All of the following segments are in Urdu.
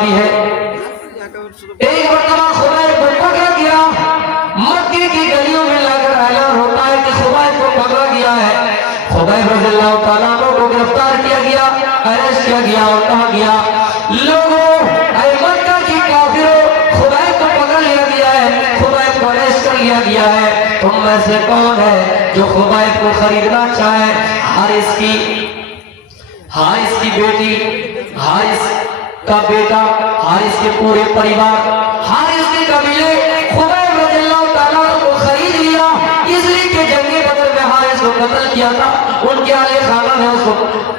بھی ہے. ایک مرتبہ خبیب کو پکڑا گیا, مکے کی گلیوں میں لا کر اعلان ہوتا ہے کہ خبیب کو پکڑا گیا ہے. خبیب رضی اللہ تعالیٰ عنہ کو گرفتار کیا گیا, اریسٹ کیا گیا اور کہا گیا لوگوں اے مکہ کی کافروں, خبیب کو پکڑ لیا گیا ہے, خبیب کو اریسٹ کر لیا گیا ہے. تم میں سے کون ہے جو خبیب کو خریدنا چاہے؟ حارث کی بیٹی, حارث کا بیٹا, حارث کے پورے پریوار, حارث کے قبیلے خبیب رضی اللہ تعالیٰ کو خرید لیا, اس لیے کہ جنگ بدر میں حارث کو قتل کیا تھا, ان کے آل خانہ نے اس کو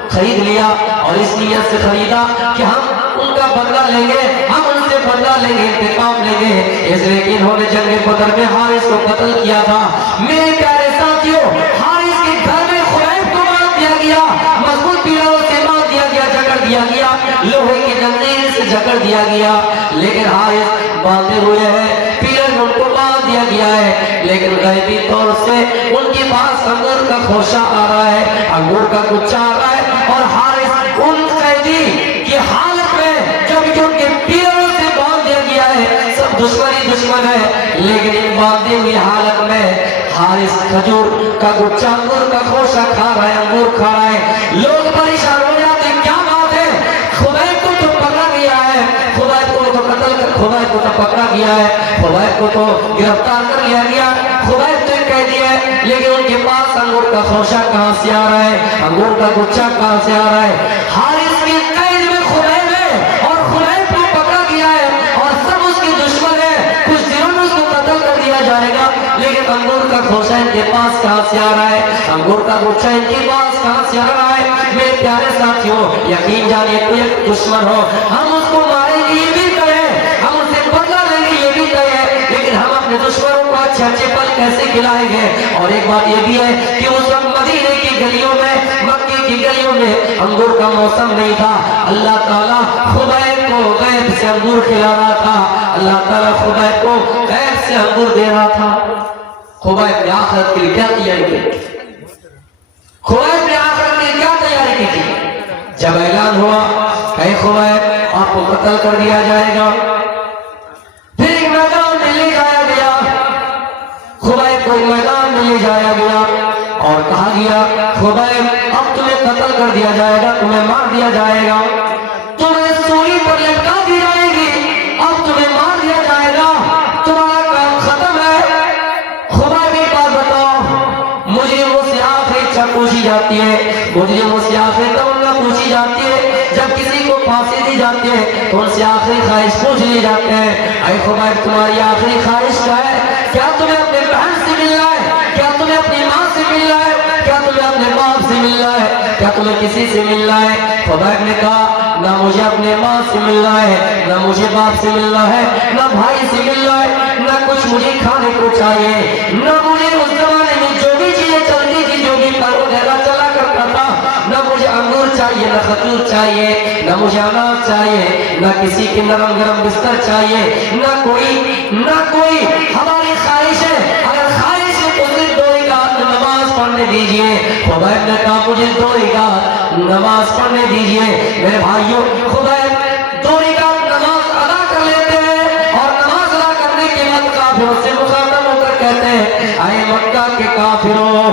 خرید لیا اور اس نیت سے خریدا کہ ہم ان کا بدلہ لیں گے, ہم ان سے بدلہ لیں گے, انتقام لیں گے, اس لیے کہ انہوں نے جنگ بدر میں حارث کو قتل کیا تھا. میرے پیارے ساتھیوں, حارث کے گھر میں خبیب کو مار دیا گیا, مضبوط پیلوں سے مار دیا گیا, جکڑ دیا گیا, لوہے کی زنجیر سے جکڑ دیا گیا, لیکن حارث باندھے ہوئے ہیں, پیلر میں ان کو باندھ دیا گیا ہے, لیکن غیبی طور سے ان کے پاس انگور کا خوشہ آ رہا ہے, انگور کا گچھا آ رہا ہے, اور حارث ان قیدی کی حالت میں جب ان کے پیلوں سے باندھ دیا گیا ہے, سب دشمن ہے, لیکن ان باندھے ہوئی حالت میں حارث کھجور کا گچھا, انگور کا خوشہ کھا رہا ہے, انگور کھا رہا ہے. لوگ پریشان ہو جاتے ہیں, کیا بات ہے, خبیب کو تو پکڑا گیا ہے, خبیب کو تو قتل کر, خبیب کو تو پکڑا گیا ہے, خبیب کو تو گرفتار کر لیا گیا, خبیب تو کہہ دیا ہے, لیکن ان کے پاس انگور کا خوشہ کہاں سے آ رہا ہے, انگور کا گچھا کہاں سے آ رہا ہے. حارث کی قید میں خبیب ہے اور خبیب کو پکڑا گیا ہے اور سب اس کے دشمن ہے, کچھ دنوں میں اس کو قتل کر دیا جائے گا, لیکن انگور کا خوشہ ان کے پاس کہاں سے آ رہا ہے, انگور کا گچھا ان کے پاس کہاں سے آ رہا ہے. میرے پیارے ساتھیوں, یقین جانیے کوئی ایک دشمن ہو, ہم اس کو ماریں گے یہ بھی طے ہے, ہم اسے بدلہ لیں گے یہ بھی طے ہے, لیکن ہم اپنے دشمنوں کو اچھے پل کیسے کھلائیں گے. اور ایک بات یہ بھی ہے کہ اس وقت مدینے کی گلیوں میں, مکے کی گلیوں میں انگور کا موسم نہیں تھا, اللہ تعالیٰ خبیب کو غیب سے انگور کھلا رہا تھا, اللہ تعالیٰ خبیب کو غیب سے انگور دے رہا تھا. خبیب نے آخرت کے لیے کیا تیاری کی, خبیب نے آخرت کے لیے کیا تیاری کی تھی؟ جب اعلان ہوا اے خبیب آپ کو قتل کر دیا جائے گا, پھر ایک میدان میں لے جایا گیا, خبیب کو ایک میدان میں لے جایا گیا اور کہا گیا خبیب اب تمہیں قتل کر دیا جائے گا, تمہیں مار دیا جائے گا, تمہیں سولی پر لٹکا دی جائے گی, اب تمہیں مار دیا جائے گا, تمہارا کام ختم ہے. خبیب ایک بات بتاؤ, مجھے وہ سے آخری اچھا پوچھی جاتی ہے, مجھے وہ سے آخری تمنا پوچھی جاتی ہے, جب کسی کو پھانسی دی جاتی ہے تو ان سے آخری خواہش پوچھ لی جاتے ہیں, اے خبیب تمہاری آخری خواہش کیا ہے, کیا تمہیں اپنے بہن سے ملنا ہے, کیا تمہیں اپنی ماں سے ملنا ہے, کیا تمہیں اپنے باپ سے ملنا ہے, کیا تمہیں کسی سے ملنا ہے؟ خبیب نے کہا نہ مجھے اپنے ماں سے ملنا ہے, نہ مجھے باپ سے ملنا ہے, نہ بھائی سے ملنا ہے, نہ کچھ مجھے کھانے کو چاہیے, نہ مجھے اس زمانے میں جو بھی چیزیں چلتی تھی, جو بھی پر وغیرہ چلا کرتا تھا, نہ مجھے انگور چاہیے, نہ کھجور چاہیے, نہ مجھے انار چاہیے, نہ کسی کی نرم گرم بستر چاہیے, نہ کوئی ہماری خواہش ہے. اگر خواہش ہے تو صرف 2 رکعت نماز پڑھنے دیجئے. خبیب نے کہا مجھے 2 رکعت نماز پڑھنے دیجئے. میرے بھائیوں, خبیب 2 رکعت نماز ادا کر لیتے ہیں اور نماز ادا کرنے کے بعد کافروں سے مخاطب ہو کر کہتے ہیں اے مکہ کے کافروں,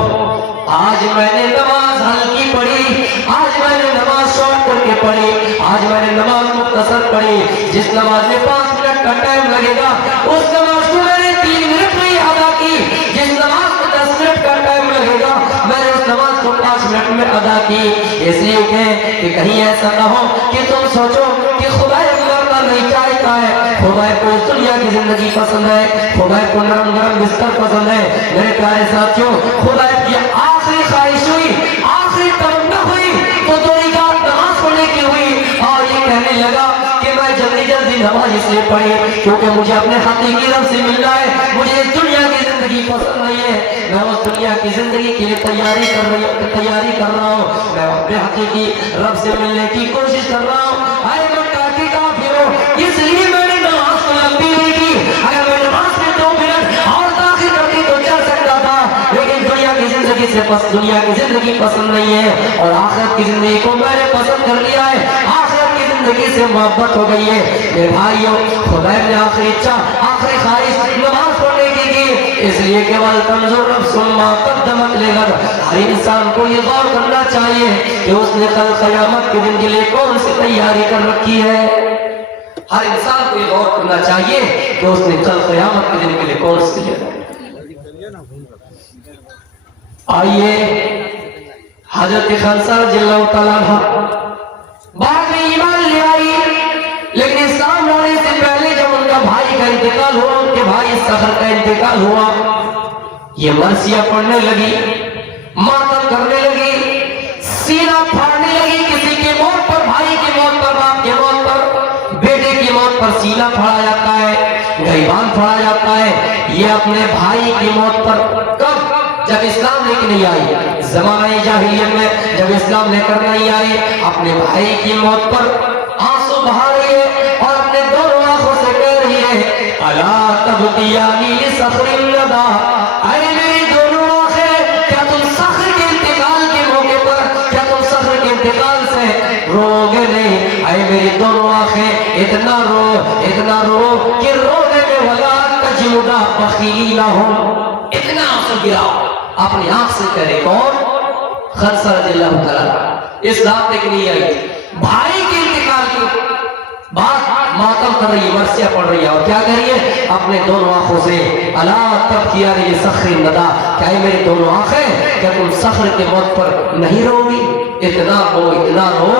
آج میں نے نماز ہلکی پڑھی, آج میں نے نماز شوق کر کے پڑھی, آج میں نے نماز مختصر پڑھی, جس نماز میں 5 منٹ کا ٹائم لگے گا اس نماز کو میں نے 3 منٹ میں ہی ادا کی, جس نماز کو 10 منٹ کا ٹائم لگے گا میں نے اس نماز کو 5 منٹ میں ادا کی. اس لیے کہ کہیں ایسا نہ ہو کہ تم سوچو کہ خبیب مرنا نہیں چاہتا ہے, خبیب کو اس دنیا کی زندگی پسند ہے, خبیب کو نرم گرم بستر پسند ہے. میرے پیارے ساتھیوں, خبیب کی آخری خواہش ہوئی, آخری تمنا ہوئی تو 2 رکعت نماز پڑھنے کی ہوئی, اور یہ کہنے لگا کہ میں جلدی نماز اس لیے پڑھی کیونکہ مجھے اپنے حقیقی رب سے ملنا ہے, مجھے اس دنیا کی زندگی پسند نہیں ہے, میں اس دنیا کی زندگی کے لیے تیاری کر رہا ہوں, میں اپنے حقیقی رب سے ملنے کی کوشش کر رہا ہوں. اے مکہ کے کافروں, اس لیے میں نے نماز کو لمبی نہیں کی, اگر میں نماز میں 2 منٹ اور داخل کرتی تو چل سکتا تھا, لیکن دنیا کی زندگی پسند نہیں ہے اور آخرت کی زندگی کو میں نے پسند کر لیا ہے. آخرت کی زندگی سے محبت ہو گئی ہے. میرے بھائیوں خبیب نے آخری اچھا آخری خواہش نماز پڑھنے کی اس لیے کہ وَلْتَنْظُرْ نَفْسٌ مَّا قَدَّمَتْ لِغَدٍ. ہر انسان کو یہ غور کرنا چاہیے کہ اس نے کل قیامت کے دن کے لیے کون سی تیاری کر رکھی ہے. ہر انسان کو یہ غور کرنا چاہیے کہ اس نے کل قیامت کے دن کے لیے کون سی تیاری. آئیے حضرت خنسا رضی اللہ تعالیٰ عنہ بعد میں ایمان لے آئی، لیکن اسلام لانے سے پہلے جب ان کا بھائی کا انتقال ہوا، ان کے بھائی سخر کا انتقال ہوا، یہ مرثیہ پڑھنے لگی، ماتم کرنے لگی، سینہ پھاڑنے لگی. کسی کی موت پر، بھائی کی موت پر، باپ کی موت پر، بیٹے کی موت پر سینہ پھاڑا جاتا ہے، گریبان پھاڑا جاتا ہے. یہ اپنے بھائی کی موت پر کب؟ جب اسلام لے کے نہیں آئی. زمانہ جاہلیت میں جب اسلام لے کر نہیں آئی، اپنے بھائی کی موت پر آنسو بہا رہی ہے اور اپنے دونوں آنکھوں سے کہہ رہی ہے الا تبکیانی لصخر الندى. اے میری دونوں آنکھیں، کیا تم صخر کے انتقال کے موقع پر، کیا تم صخر کے انتقال سے رو گے نہیں؟ اے میری دونوں آنکھیں اتنا رو کہ رونے میں ولا تجد بخیلہم. اتنا آنسو گراؤ اپنی آنکھ سے کرے. کون؟ خنسا رضی اللہ تعالیٰ. اسلام تک نہیں آئی، بھائی کے انتقال کی بات ماتم کر رہی ہے، مرثیہ پڑھ رہی ہے اور کیا کر رہی ہے؟ اپنے دونوں آنکھوں سے الا تبکیانی لصخر الندى. کیا میری دونوں آنکھیں، کیا تم صخر کے موت پر نہیں رو گی؟ اتنا رو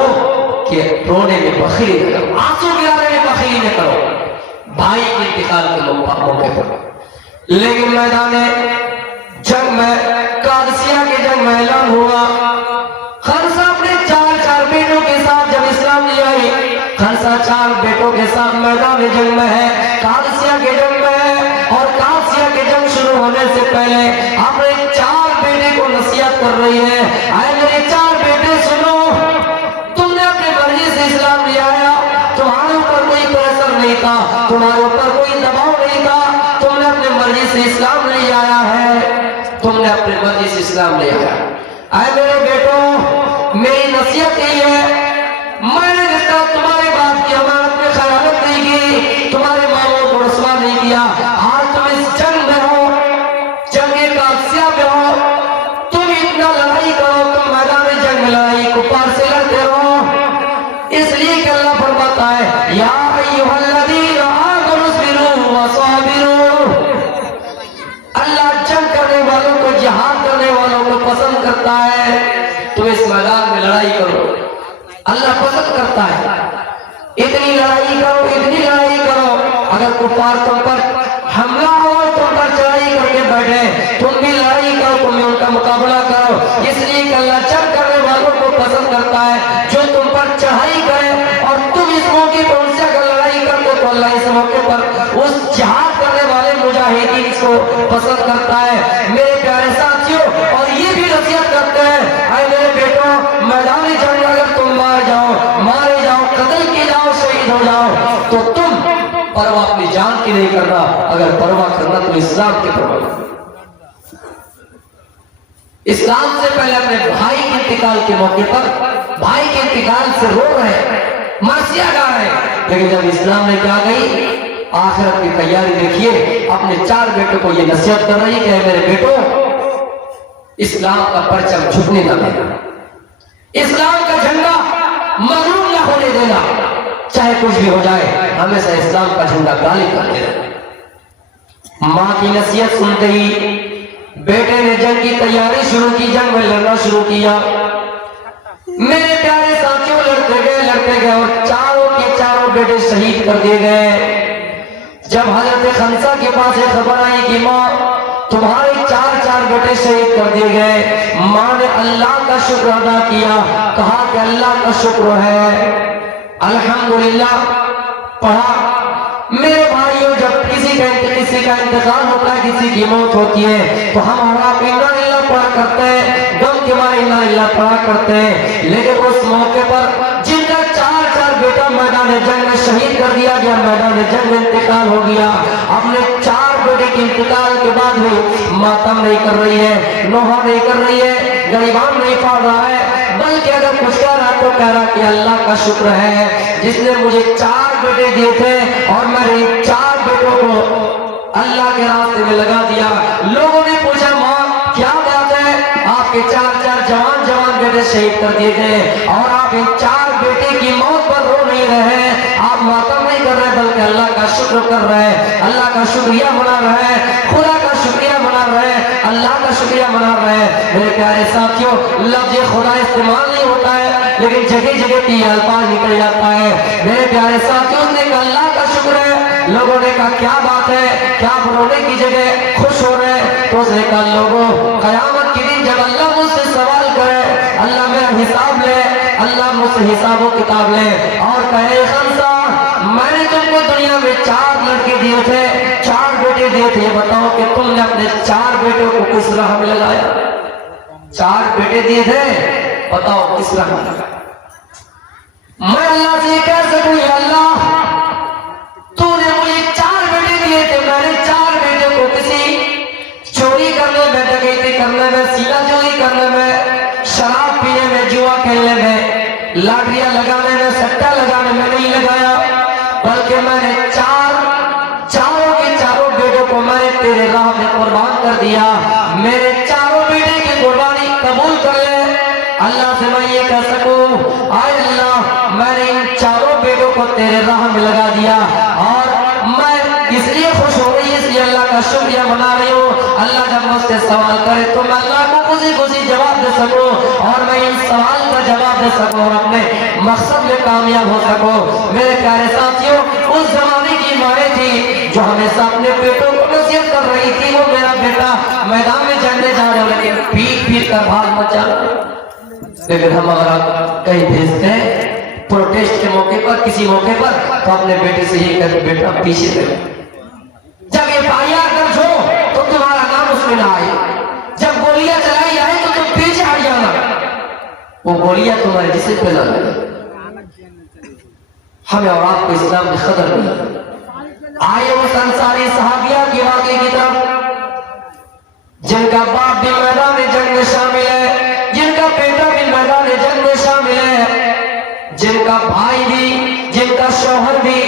کہ رونے میں بخیلی نہ کرو، آنسو گرانے میں بخیلی نہ کرو بھائی کے انتقال کے موقع پر. لیکن میدان جنگ میں، قادسیہ کے جنگ میں اعلان ہوا. خنسا اپنے چار بیٹوں کے ساتھ جب اسلام لے آئی، خنسا 4 بیٹوں کے ساتھ میدان جنگ میں ہے، قادسیہ کے جنگ میں ہے. اور قادسیہ کے جنگ شروع ہونے سے پہلے اپنے 4 بیٹے کو نصیحت کر رہی ہے. اے میرے 4 بیٹے سنو، تم نے اپنی مرضی سے اسلام لے آیا، تمہارے اوپر کوئی پریشر نہیں تھا، تمہارے اوپر کوئی دباؤ نہیں تھا، تم نے اپنی مرضی سے اسلام لے آیا ہے، تم نے اپنی مرضی سے اسلام لے آیا. اے میرے بیٹوں، میری نصیحت یہی ہے، میں نے جس طرح تمہارے باپ کی امانت میں خیانت نہیں کی، تمہارے ماموں کو رسوا نہیں کیا، آج تم اس جنگ میں ہو، جنگ قادسیہ میں ہو، تم اتنا لڑائی کرو، تم میدان جنگ میں لڑائی کفار سے لڑتے رہو. اس لیے کہ اللہ فرماتا ہے یا ایھا الذین آمنوا اصبروا وصابروا. اللہ جنگ کرنے والوں کو، جہاد کرنے والوں کو پسند کرتا ہے. تم اس میدان میں لڑائی کرو، اللہ پسند کرتا ہے. اتنی لڑائی کرو. اگر کفار تم پر حملہ ہو، تم پر چڑھائی کر کے بیٹھے، تم بھی لڑائی کرو، تم بھی ان کا مقابلہ کرو. اس لیے کہ اللہ جنگ کرنے والوں کو پسند کرتا ہے جو تم پر چڑھائی کرے. اور تم اس موقع پر ان سے اگر لڑائی کرتے تو اللہ اس موقع پر اس جہاد کرنے والے مجاہدین کو پسند کرتا ہے. میرے پیارے ساتھیوں، اور یہ بھی نصیحت کرتے ہیں اے میرے بیٹوں، میدان جنگ اگر تم مارے جاؤ، قتل کیے جاؤ، شہید ہو جاؤ، تو تم پرواہ اپنی جان کی نہیں کرنا. اگر پرواہ کرنا تو اسلام کی پرواہ کرنا. اسلام سے پہلے اپنے بھائی کے انتقال کے موقع پر بھائی کے انتقال سے رو رہے، مرثیہ گا رہے. لیکن جب اسلام نے کیا گئی، آخرت کی تیاری دیکھیے. اپنے 4 بیٹوں کو یہ نصیحت کر رہی کہ میرے بیٹوں، اسلام کا پرچم جھکنے نہ دینا، اسلام کا جھنڈا مغلوب نہ ہونے دینا، چاہے کچھ بھی ہو جائے ہمیشہ اسلام کا جھنڈا غالب کرتے رہنا. ماں کی نصیحت سنتے ہی بیٹے نے جنگ کی تیاری شروع کی، جنگ میں لڑنا شروع کیا. میرے پیارے ساتھیوں، لڑتے گئے اور 4 کے 4 بیٹے شہید کر دیے گئے. جب حضرت خنسا کے پاس یہ خبر آئی کہ ماں، تمہارے 4 بیٹے شہید کر دیے گئے، ماں نے اللہ کا شکر ادا کیا، کہا کہ اللہ کا شکر ہے، الحمدللہ. پڑھا. میرے بھائیوں، جب کسی کا انتقال ہوتا ہے، کسی کی موت ہوتی ہے، تو ہم انا للہ پڑھا کرتے ہیں، غم کے مارے انا للہ پڑھا کرتے ہیں. لیکن اس موقع پر جن کا 4 بیٹا میدان جنگ میں شہید کر دیا گیا، میدان جنگ میں انتقال ہو گیا، اپنے 4 بیٹے کے انتقال کے بعد بھی ماتم نہیں کر رہی ہے، نوحہ نہیں کر رہی ہے، گریبان نہیں پھاڑ رہا ہے، بلکہ اگر کچھ کہہ رہا تو کہہ رہا کہ اللہ کا شکر ہے، جس نے مجھے 4 بیٹے دیے تھے اور میں نے 4 بیٹوں کو اللہ کے راستے میں لگا دیا۔ لوگوں نے پوچھا ماں کیا بات ہے، آپ کے 4 جوان بیٹے شہید کر دیے گئے اور آپ ان 4 بیٹے کی موت پر رو نہیں رہے، آپ ماتم نہیں کر رہے بلکہ اللہ کا شکر کر رہے، اللہ کا شکریہ منا رہے، خدا کا شکریہ منا رہے، اللہ کا شکریہ منا رہے۔ میرے پیارے ساتھیوں، لفظ خدا استعمال نہیں ہوتا ہے لیکن جگہ جگہ کی الفاظ نکل جاتا ہے۔ میرے پیارے ساتھیوں نے کہا اللہ کا شکر ہے۔ لوگوں نے کہا کیا بات ہے، کیا رونے کی جگہ خوش ہو رہے؟ تو اس نے کہا لوگوں، قیامت کے دن جب اللہ مجھ سے سوال کرے، اللہ میرا حساب لے، اللہ مجھ سے حساب و کتاب لے اور کہے خمسہ میں نے تم کو دنیا میں 4 لڑکے دیے تھے، 4 بیٹے دیے تھے، بتاؤ کہ تم نے اپنے 4 بیٹوں کو کس راہ میں لگایا؟ 4 بیٹے دیے تھے، بتاؤ کس راہ میں لگایا؟ میں اللہ سے کہہ سکوں یا اللہ تو نے مجھے 4 بیٹے دیے تھے، میں نے 4 بیٹوں کو کسی چوری کرنے میں، ڈکیتی کرنے میں، سینا چوری کرنے میں، شراب پینے میں، جوا کھیلنے میں، لاٹریاں لگانے میں، سٹا لگانے میں نہیں لگایا، بلکہ میں نے چاروں کے چاروں بیٹوں کو میں نے تیرے راہ میں قربان کر دیا۔ میرے 4 بیٹے کی قربانی قبول کر لے۔ اللہ سے میں یہ کہہ سکوں آئے اللہ میں نے ان 4 بیٹوں کو تیرے راہ میں لگا دیا اور میں اس لیے خوش ہو رہی ہے، اس لیے اللہ کا شکریہ منا رہی ہوں۔ اللہ جب مجھ سے سوال کرے تو میں اللہ کو خوشی جواب دے سکوں اور میں ان سوال کا جواب دے سکوں اور اپنے مقصد میں کامیاب ہو سکوں۔ میرے پیارے ساتھیوں، اس زمانے کی مائیں تھی جو ہمیشہ اپنے بیٹوں کو نصیحت کر رہی تھی، وہ میرا بیٹا میدان میں جنگنے جا رہا ہو لیکن پیٹ کر بھاگ مت جانا۔ لیکن ہم اگر آپ کہیں بھیجتے ہیں پروٹیسٹ کے موقع پر، کسی موقع پر، تو اپنے بیٹے سے یہ کہتے بیٹا پیچھے رہے، جب یہ FIR درج ہو تو تمہارا نام اس میں نہ آئے، جب گولیاں چلائی جائے تو تم پیچھے ہٹ جانا، وہ گولیاں تمہارے جسم پہ نہ لگے۔ ہمیں اور آپ کو اسلام کی قدر نہیں۔ آئے اس انصاری صحابیہ کی واقعے کی طرف جن کا باپ بھی میدان جنگ میں شامل ہے، جن کا بیٹا بھی میدان جنگ میں شامل ہے، جن کا بھائی بھی، جن کا شوہر بھی،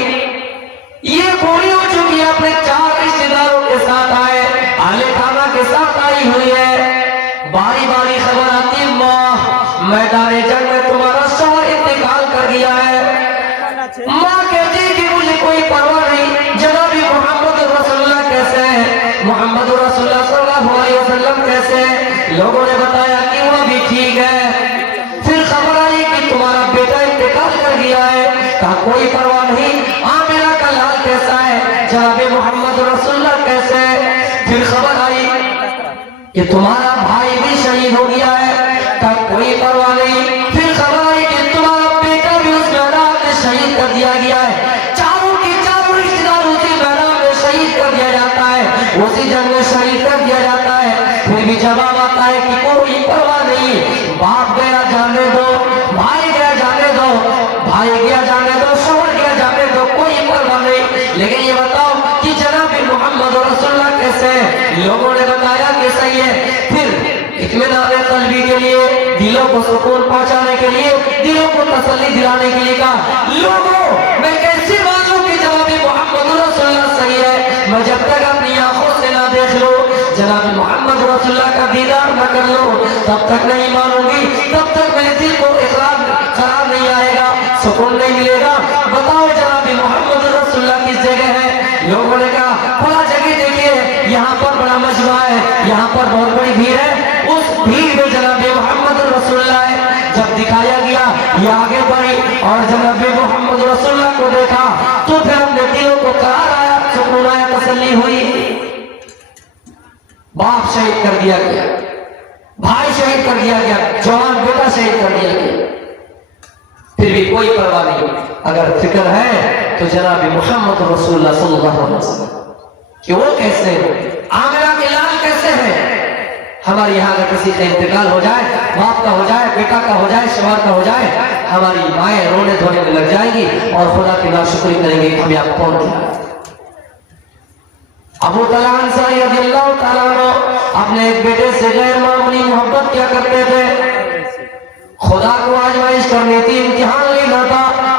یہ پوری ہو چکی ہے، اپنے 4 رشتہ داروں کے ساتھ آئے، اہل خانہ کے ساتھ آئی ہوئی ہے، باری باری خبر آتی ماں میدان جنگ میں تمہارا شوہر انتقال کر گیا ہے۔ ماں کہتی کہ مجھے کوئی پرواہ نہیں، جناب محمد رسول اللہ کیسے ہیں، محمد رسول اللہ صلی اللہ علیہ وسلم کیسے ہیں؟ لوگوں نے بتایا کہ وہ بھی ٹھیک ہے۔ پھر خبر آئی کہ تمہارا بیٹا انتقال کر گیا ہے، کہا کوئی پرواہ نہیں، آمنہ کا لال کیسا ہے، جناب محمد رسول اللہ کیسے ہے؟ پھر خبر آئی کہ تمہارا بھائی بھی شہید ہو گیا ہے، کہا کوئی پرواہ نہیں۔ پھر خبر آئی کہ تمہارا بیٹا بھی اس میدان میں شہید کر دیا گیا ہے، چاروں کے چاروں رشتہ دار اسی میدان میں شہید کر دیا جاتا ہے، اسی جنگ میں شہید کر دیا جاتا ہے۔ پھر بھی جواب آتا ہے کہ کوئی پرواہ نہیں، باپ گیا جانے دو، بھائی گیا جانے دو، بھائی گیا جانے دو، شوہر گیا جانے دو، کوئی پرواہ نہیں۔ لیکن یہ بتاؤ کہ جناب محمد رسول اللہ کیسے ہیں؟ لوگوں نے بتایا کہ صحیح ہے۔ پھر اطمینان قلبی کے لیے، دلوں کو سکون پہنچانے کے لیے، دلوں کو تسلی دلانے کے لیے کہا لوگوں میں کیسے مانوں کہ جناب محمد رسول اللہ صحیح ہے؟ میں جب تک اپنی آنکھوں سے نہ دیکھ لوں، جناب محمد رسول اللہ کا دیدار نہ کر لوں، تب تک نہیں مانوں گی، تب تک میرے دل کو قرار نہیں آئے گا، سکون نہیں ملے گا۔ بتاؤ جناب محمد رسول اللہ کس جگہ ہے؟ لوگوں نے کہا بڑا جگہ دیکھیے، یہاں پر بڑا مجمع ہے، یہاں پر بہت بڑی بھیڑ ہے۔ اس بھیڑ میں جناب محمد رسول اللہ ہے۔ جب دکھایا گیا یہ آگے بڑھی اور جناب محمد رسول اللہ کو دیکھا تو پھر اپنے دلوں کو قرار آیا، سکون آیا، تسلی ہوئی۔ باپ شہید کر دیا گیا، بھائی شہید کر دیا گیا، جوان بیٹا شہید کر دیا گیا، پھر بھی کوئی پرواہ نہیں۔ اگر فکر ہے تو جناب محمد رسول اللہ صلی اللہ علیہ وسلم کہ وہ کیسے ہو، آمنہ کے لال کیسے ہیں۔ ہمارے یہاں اگر کسی کا انتقال ہو جائے، باپ کا ہو جائے، بیٹا کا ہو جائے، شوہر کا ہو جائے، ہماری مائیں رونے دھونے میں لگ جائیں گی اور خدا کی ناشکری کریں گی کہ ہمیں آپ کون کیا۔ ابو طلحہ انصاری رضی اللہ تعالیٰ عنہ اپنے ایک بیٹے سے غیر معمولی محبت کیا کرتے تھے، خدا کو آزمائش کرنی تھی، امتحان لینا تھا،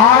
8